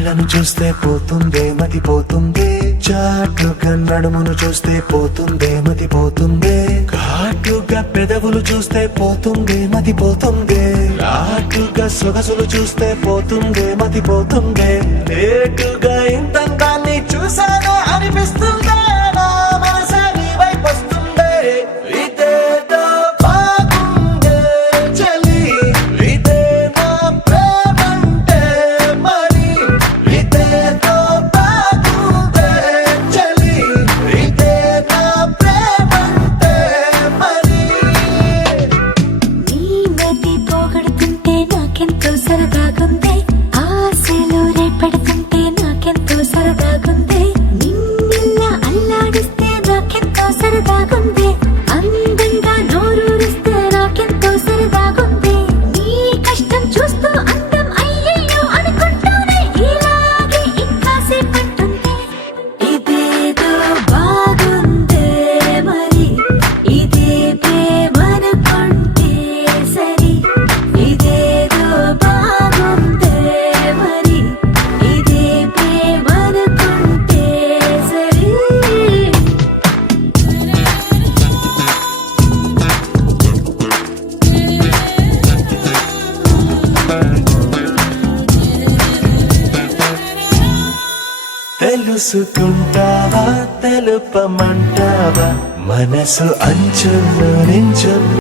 కళ్ళను చూస్తే పోతుందే మతి పోతుందే, చాటుగా నడుమును చూస్తే పోతుందే మతి పోతుందే, ఘాటుగా పెదవులు చూస్తే పోతుందే మతి పోతుందే, లాటుగా సొగసులు చూస్తే పోతుందే మతి పోతుందే, లేటుగా ఇంతందాన్ని చూసాను అనిపిస్తుందే, నా మనసే నీ వైపు వస్తుందే. ఇదేదో బాగుందే చలి, ఇదే నా ప్రేమంటే మరి, ఇదేదో బాగుందే చలి, ఇదే నా ప్రేమంటే మరి. నీ మతి పోగొడుతుంటే నాకెంతో సరదాగుంది, ఆశలు రేపడుతుంటే నాకెంతో సరదాగుంది, నిన్నెల్లా అల్లాడిస్తే నాకెంతో సరదాగుంది, అందంగా నోరూరిస్తే నాకెంతో సరదాగుంది, నీ కష్టం చూస్తూ అందం అయ్యయ్యో అనుకుంటూనే ఇలాగే ఇంకాసేపట్టుంది. ఇదేదో బాగుందే మరి, ఇదే ప్రేమనుకుంటే సరి, ఇదేదో బాగుందే మరి, ఇదే ప్రేమనుకుంటే సరి. తెలుసుకుంటావా తెలుపమంటావా, మనసు అంచుల్లో నించున్నా